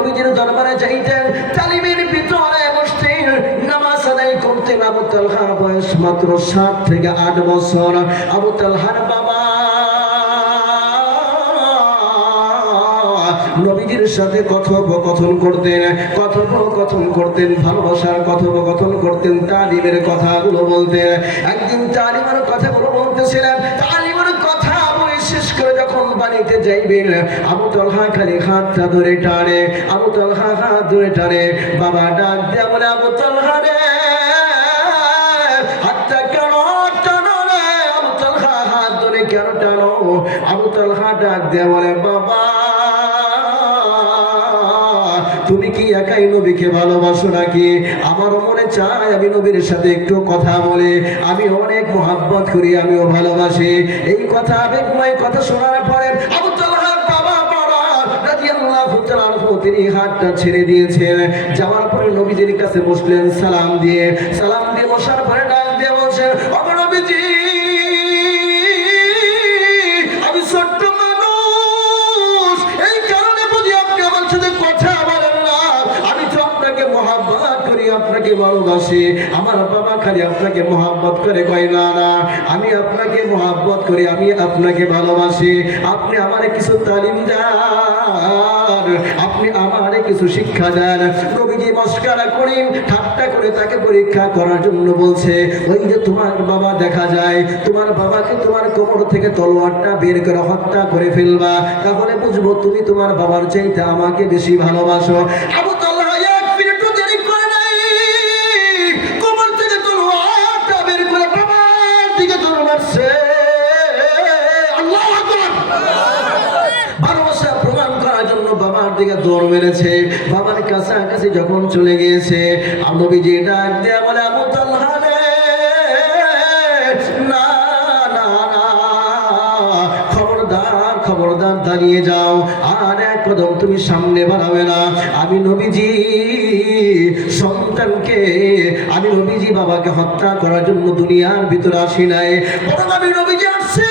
নবীজির দরবারে যাইতেন, তালিমের ভিতরে বসতেন, নামাজ আদায় করতেন। আবু তালহার বয়স মাত্র 7 থেকে 8 বছর। আবু তালহার বাবা নবীজির সাথে কথোপকথন করতেন, ভালোবাসার কথোপকথন করতেন, তালিমের কথাগুলো বলতেন। একদিন তালিমের কথাগুলো বলতেছিলেন, তালিমের কথা বলে শেষ করে যখন বাড়িতে যাইবেন, আবু তালহা খালি হাতটা ধরে টানে, আবু তালহা হাত ধরে টানে। বাবা ডাক দেয়া বলে, আবু তালহা রে, হাতটা কেন টানো রে? আবু তালহা হাত ধরে কেন টানো? আবু তালহা ডাক দেয়া বলে, বাবা তুমি কি একাই নবীকে ভালোবাসো নাকি? আমারও মনে চায় আমি নবীর সাথে একটু কথা বলে, আমি অনেক মহাব্বত করি, আমিও ভালোবাসি। এই কথা আবেগময় কথা শোনার পরে আবু তালহার বাবা রাদিয়াল্লাহু তাআলা আনহু তিনি হাতটা ছেড়ে দিয়েছেন। যাওয়ার পরে নবীজির কাছে বসলেন, সালাম দিয়ে বসার পরে ডাক দিয়ে বলছেন, ও নবীজি, আমি ছোট্ট মানুষ, এই কারণে বুঝি আপনি আমার সাথে কথা বলেন না। আমি তো আপনাকে মহাব্বত করি, আপনাকে ভালোবাসি। আমার বাবা খালি আপনাকে মহাব্বত করে কয় না, না, আমি আপনাকে মহাব্বত করি, আমি আপনাকে ভালোবাসি। আপনি আমারে কিছু তালিম দেন, আপনি আমারে কিছু শিক্ষা দেন। নবীজি মস্করা করে, ঠাট্টা করে তাকে পরীক্ষা করার জন্য বলছে, ওই যে তোমার বাবা দেখা যায়, তোমার বাবাকে তোমার কোমর থেকে তলোয়ারটা বের করে হত্যা করে ফেলবা, তাহলে বুঝবো তুমি তোমার বাবার চাইতে আমাকে বেশি ভালোবাসো। আবু তালহা এক মিনিটও দেরি করে নাই, কোমর থেকে তলোয়ারটা বের করে বাবার দিকে দৌড় মারছে। আল্লাহু আকবার! ভালোবাসা প্রমাণ করার জন্য বাবার দিকে দৌড় মেরেছে। বাবার কাছাকাছি যখন চলে গিয়েছে, নবীজি ডাক দেয়া বলে, আবু তালহা রে, না না না, খবরদার দাঁড়িয়ে যাও, আর এক কদম তুমি সামনে বাড়াবে না। আমি নবীজি বাবাকে হত্যা করার জন্য দুনিয়ার ভিতরে আসি নাই, বরং আমি নবীজি আসছি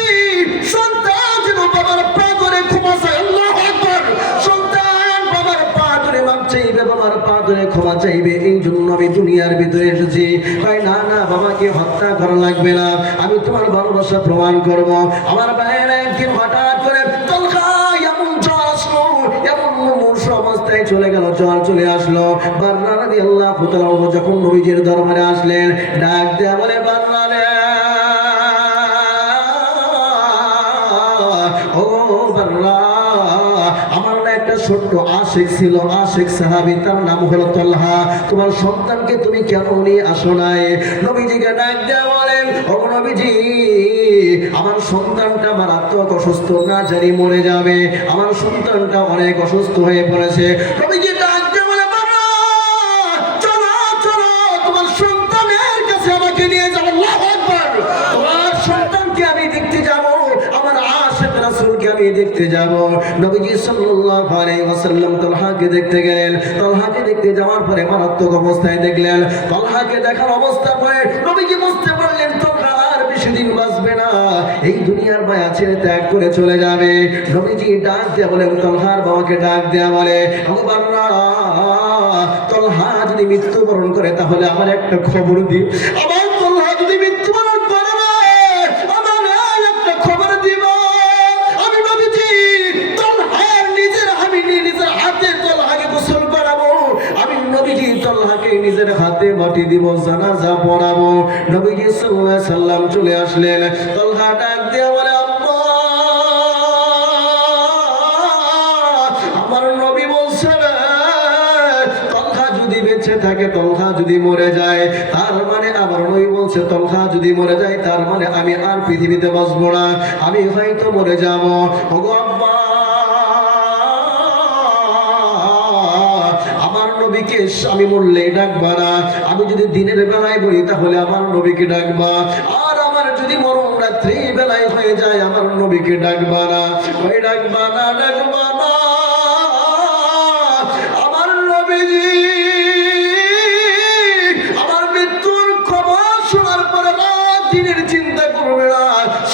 সন্তান যেন বাবার পা ধরে ক্ষমা চায়। আল্লাহু আকবার! সন্তান বাবার পা ধরে মাপ চাইবে, বাবার পা ধরে ক্ষমা চাইবে, এই জন্য আমি দুনিয়ার ভিতরে এসেছি। ভাই না না, বাবাকে হত্যা করা লাগবে না, আমি তোমার ভালোবাসা প্রমাণ করব। আমার ভাইয়েরা একদিন হঠাৎ করে অবস্থায় চলে গেল, জ্বর চলে আসলো। বাররা রাদিয়াল্লাহু তাআলা যখন নবীজির দরবারে আসলেন, ডাক দেয়া বলে, বাররা রে, ও বাররা, আমার না একটা ছোট্ট আশিক ছিল, আশিক সাহাবী, তার নাম হলো তালহা। তোমার সন্তানকে তুমি কেন নিয়ে আসো নাই? নবীজিকে ডাক দেয়া বলেন, ও নবীজি, আমার সন্তানটা মারাত্মক অসুস্থ, না জানি মরে যাবে, আমার সন্তানটা অনেক অসুস্থ হয়ে পড়েছে। নবীজি ডাক দিয়ে বলে, বাবা চলো চলো, তোমার সন্তানের কাছে আমাকে নিয়ে যাও। আল্লাহু আকবার! তোমার সন্তানকে আমি দেখতে যাব, আমার আশিক রাসূলকে আমি দেখতে যাব। নবীজি সাল্লাল্লাহু আলাইহি ওয়াসাল্লাম তালহাকে দেখতে গেলেন। তালহাকে দেখতে যাওয়ার পরে মারাত্মক অবস্থায় দেখলেন। তালহাকে দেখার অবস্থা পরে নবীজি বুঝতে পারলেন তালহা আর বেশি দিন বাঁচবে না, এই দুনিয়ার মায়া ছেড়ে ত্যাগ করে চলে যাবে। নবীজি ডাক দেয়া বলেন, তালহার বাবাকে ডাক দেয়া বলে, ও বাবা, তালহা যদি মৃত্যুবরণ করে তাহলে আমার একটা খবর দিও। আমার তালহা যদি মৃত্যুবরণ করে আমার একটা খবর দিব। আমি নবীজি তালহার নিজের হাতে তালহাকে গোসল করাবো, আমি নবীজি তালহাকে নিজের হাতে মাটি দিব, জানাজা পড়াবো। নবীজি সাল্লাল্লাহু আলাইহি সাল্লাম চলে আসলেন। তালহা ডাক দেয়া বলে, আম্মা, আমার নবী বলছে তালহা যদি বেঁচে থাকে, তালহা যদি মরে যায়, তার মানে আমার নবী বলছে তালহা যদি মরে যায় তার মানে আমি আর পৃথিবীতে বাঁচবো না, আমি হয়তো মরে যাব। ওগো আম্মা, আমার নবীকে আমি বললে ডাকবা না, আমি যদি দিনের বেলায় বলি তাহলে আমার নবীকে ডাকবা, আর আমার যদি মরণ রাত্রি বেলায় হয়ে যায় আমার নবীকে ডাকবা না। ওই ডাকবা না, ডাকবা না। আমার নবীজি আমার মৃত্যুর খবর শোনার পরে রাত দিনের চিন্তা করবে না,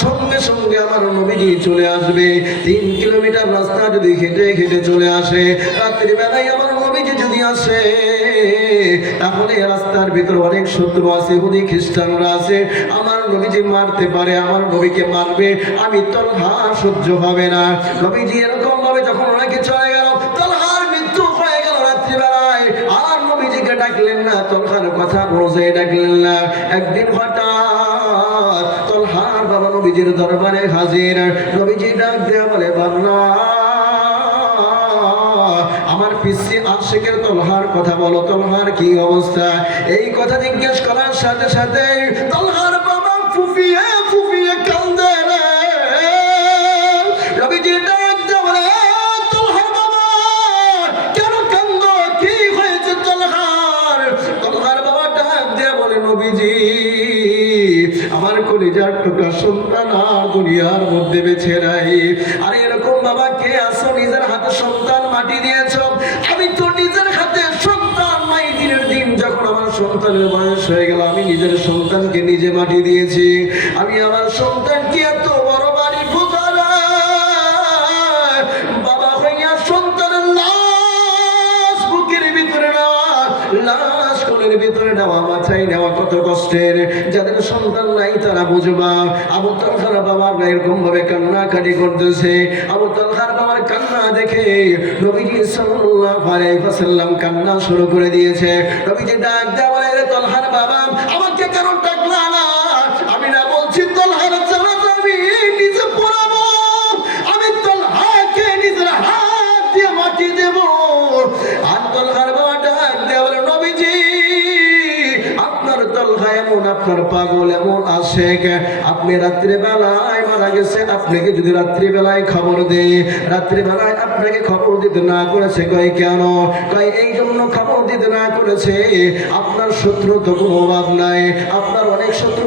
সঙ্গে সঙ্গে আমার নবীজি চলে আসবে। 3 কিলোমিটার রাস্তা যদি হেঁটে হেঁটে চলে আসে, রাত্রি রাত্রের বেলায় আমার নবীজি যদি আসে তাহলে রাস্তার ভিতরে অনেক শত্রু আছে, ইহুদি খ্রিস্টানরা আছে, আমার নবীজি মারতে পারে, আমার নবীকে মারবে, আমি তলহার সহ্য হবে না। নবীজি এরকম ভাবে যখন ওনাকে চলে গেল, তলহার মৃত্যু হয়ে গেল রাত্রিবেলায়, আর নবীজিকে ডাকলেন না, তলহার কথা বুঝে ডাকলেন না। একদিন হঠাৎ তলহার বাবা নবীজির দরবারে হাজির। নবীজি ডাক দেয়া বলে, বাবা আমার পিসি আশিকের তলহার কথা বলো, তলহার কি অবস্থা? এই কথা জিজ্ঞেস করার সাথে সাথে তলহার বাবা ফুফিয়ে ফুফিয়ে কান্দে রে। নবীজি ডাক দিয়ে বলে, তলহার বাবা কেন কান্দো, কি হয়েছে তলহার? তলহার বাবা ডাক দিয়ে বলে, নবীজি আমার কলিজার টুকরা সন্তান আর দুনিয়ার মধ্যে বেঁচে নাই। আর এরকম বাবা কে আছো নিজের হাতে সন্তান মাটি দিয়েছ? আমি তো নিজের হাতে সন্তান নাই, দিনের দিন যখন আমার সন্তানের বয়স হয়ে গেল আমি নিজের সন্তানকে নিজে মাটি দিয়েছি। আমি আমার সন্তানকে এত বড় বাড়ি বুঝারা বাবা হইয়া সন্তানের লাশ বুকের ভিতরে নেওয়া, লাশ কোলের ভিতরে নেওয়া, মাথায় নেওয়া কত কষ্টের। যাদের সন্তান নাই তারা বুঝবা। আবু তালহার বাবা এরকম ভাবে কান্নাকাটি করতেছে। আবু তালহার বাবার কান্না দেখে নবীজি সাল্লাল্লাহু আলাইহি ওয়াসাল্লাম কান্না শুরু করে দিয়েছে। নবীজি ডাক দেয়া বলে, তালহার বাবা আমাকে কেন ডাকলা না? আমি না বলছি তালহার জানাজা আমি নিজে পড়াবো, আমি তালহাকে নিজের হাত দিয়ে মাটি দেব। আর তালহার বাবা ডাক দেয়া বলে, নবীজি আপনার তলহা এমন, আপনার পাগল এমন আশেক, আপনি রাত্রিবেলায় মারা গেছে, আপনাকে যদি রাত্রিবেলায় খবর দেয়, রাত্রিবেলায় আপনাকে খবর দিতে না করেছে। কয় কেন? কয় এই জন্য খবর দিতে না করেছে আপনার শত্রু তো কোনো অভাব নাই, আপনার অনেক শত্রু